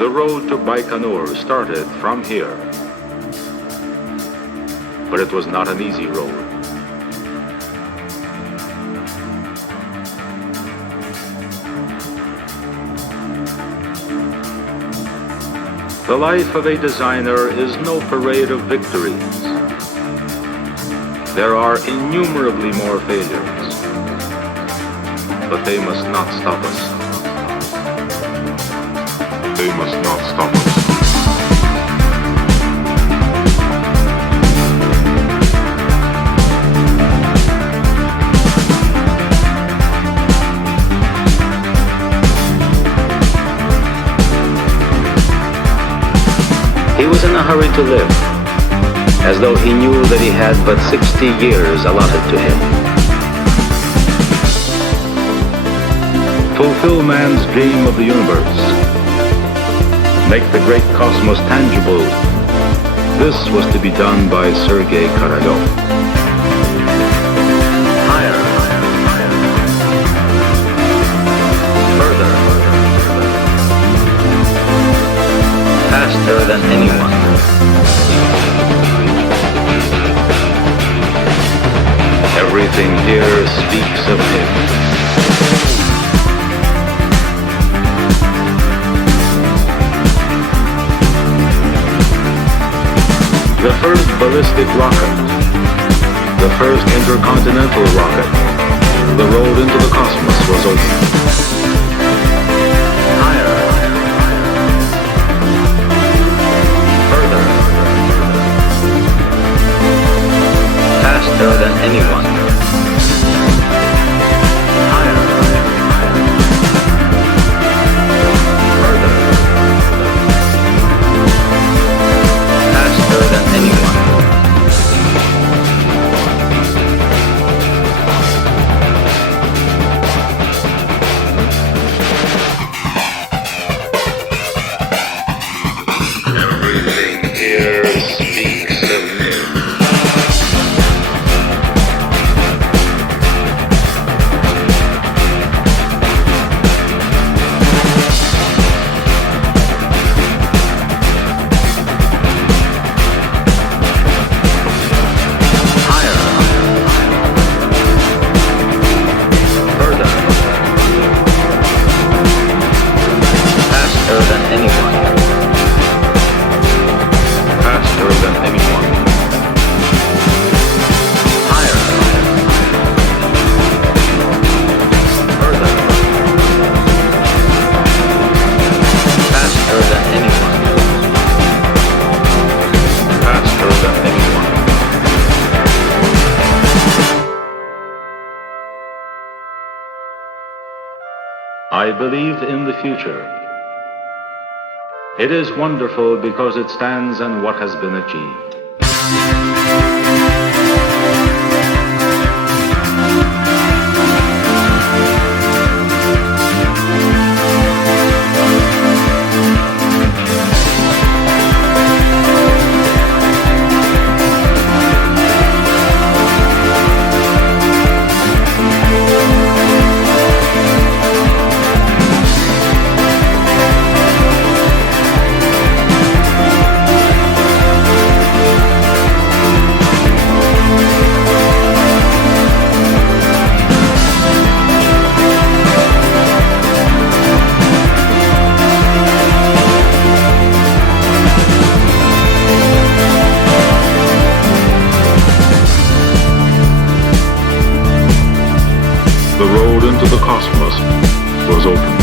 The road to Baikonur started from here, but it was not an easy road. The life of a designer is no parade of victories. There are innumerably more failures, but they must not stop us. They must not stop us. He was in a hurry to live, as though he knew that he had but 60 years allotted to him. Fulfill man's dream of the universe. Make the great cosmos tangible. This was to be done by Sergei Korolyov. Higher, further, faster than anyone. Everything here speaks of him. The first ballistic rocket, the first intercontinental rocket, the road into the cosmos was open. Higher, further, faster than anyone. Higher, further, faster than anyone. Everything here speaks of him. I believe in the future. It is wonderful because it stands on what has been achieved. The road into the cosmos was open.